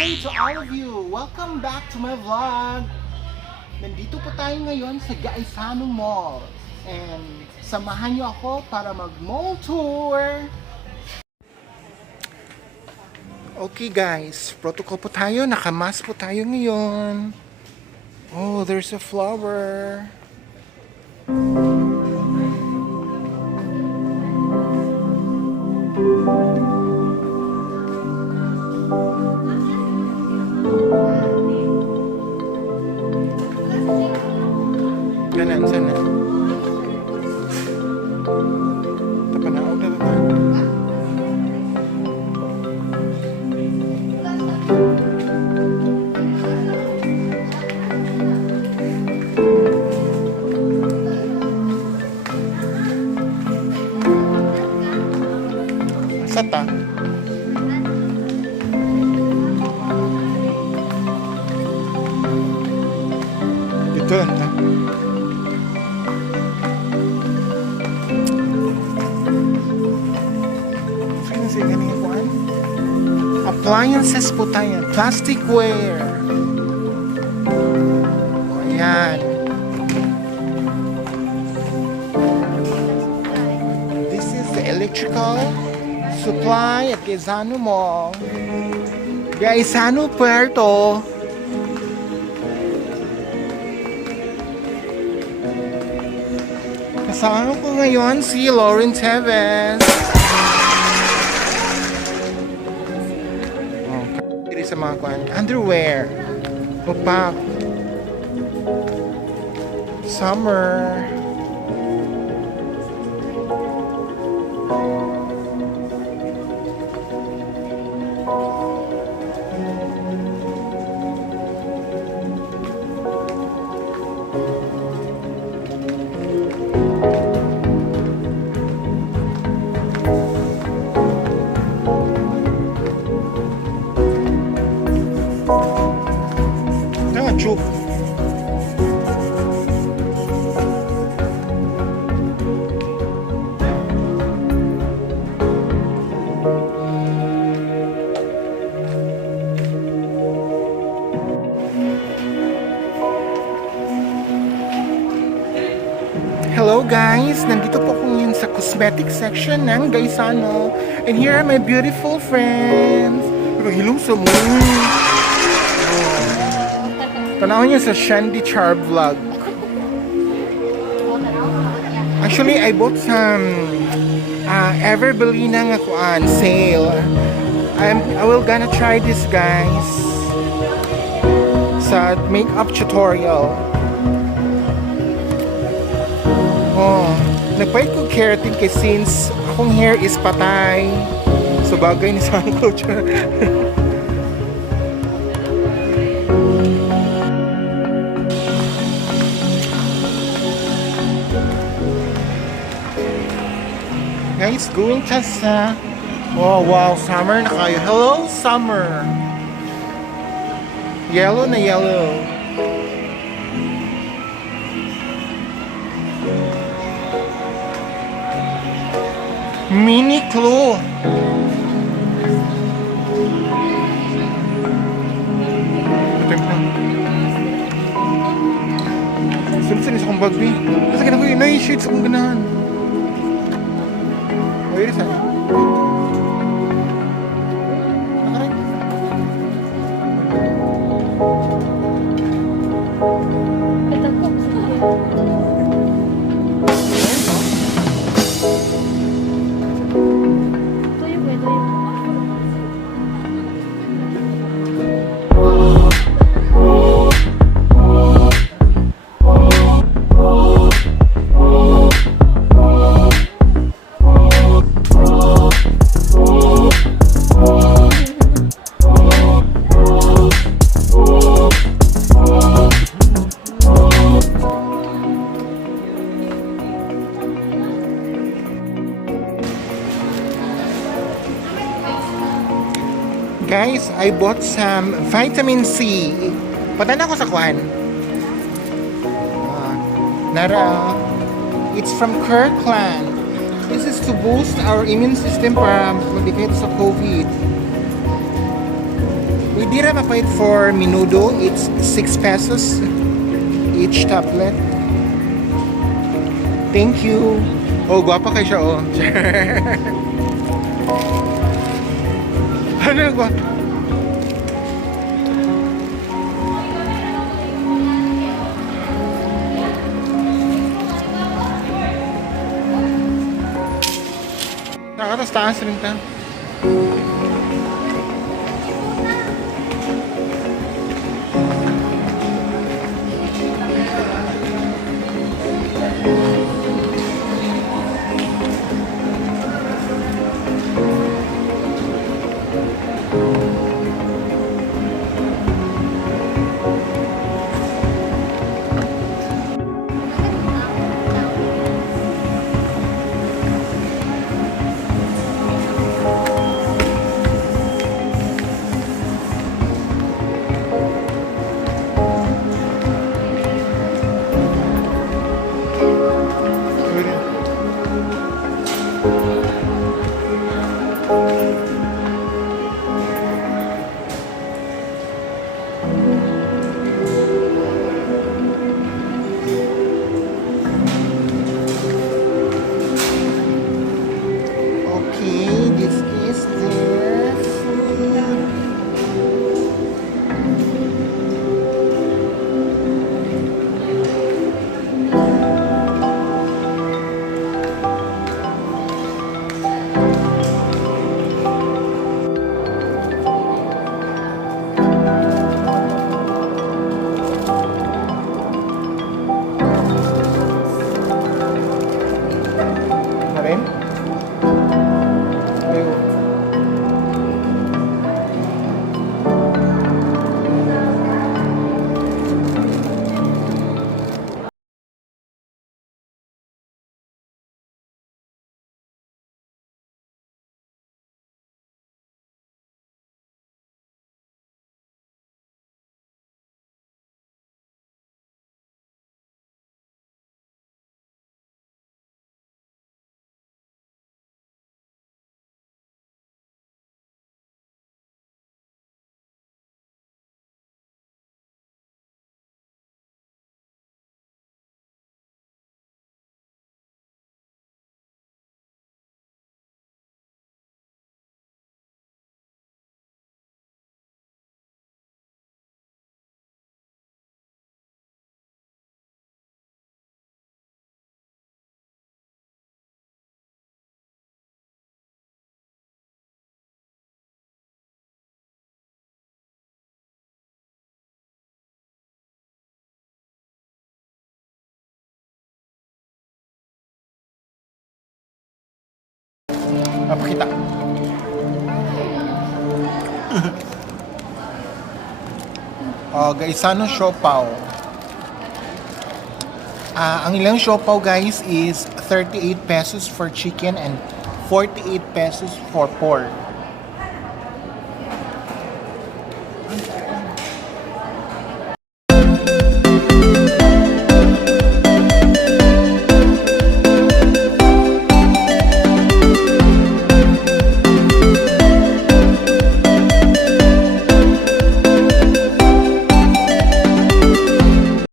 Hi to all of you! Welcome back to my vlog! Nandito po tayo ngayon sa Gaisano Mall. And samahan niyo ako para mag-mall tour! Okay guys, protocol po tayo. Nakamask po tayo ngayon. Oh, there's a flower. Kanan, sana. Tapanaw na ba? Sata. Dito lang ta. Appliances po tayo. Plasticware. Ayan. This is the electrical supply at Gaisano Mall. Gaisano Puerto. Kasama ko ngayon si Lauren Teves. Okay. Sa mga kuan, underwear. Upak. Summer. Chuk. Hello guys! Nandito po ako ngayon sa cosmetic section ng Gaisano. And here are my beautiful friends. Hello sa mo. Panahon niyo sa Shandy Char vlog. Actually, I bought some Everbelina nga kuan sale. I will gonna try this guys sa makeup tutorial. Oh, nagpahit ko keratin kay since akong hair is patay. So bagay ni sa culture. Guys, going to sa... Oh, wow, summer na kayo. Hello, summer! Yellow na yellow. Mini clue. Sunod-sunod sa kong bagbi. Kasi ganun ko yun, na-shade sa kong ganahan. Wait a second. Guys, I bought some vitamin C. Punta na ako sa kwan. Nara, it's from Kirkland. This is to boost our immune system para magdikit sa COVID. We did have a fight for menudo. It's 6 pesos each tablet. Thank you. Oh, gwapa kayo siya, oh. Ano gwa? Nakatas-taas rin ta. Okay, this is their food. Na rin? Ayun. Papakita. Oh, guys, ano siopaw? Ang ilang siopaw, guys, is 38 pesos for chicken and 48 pesos for pork.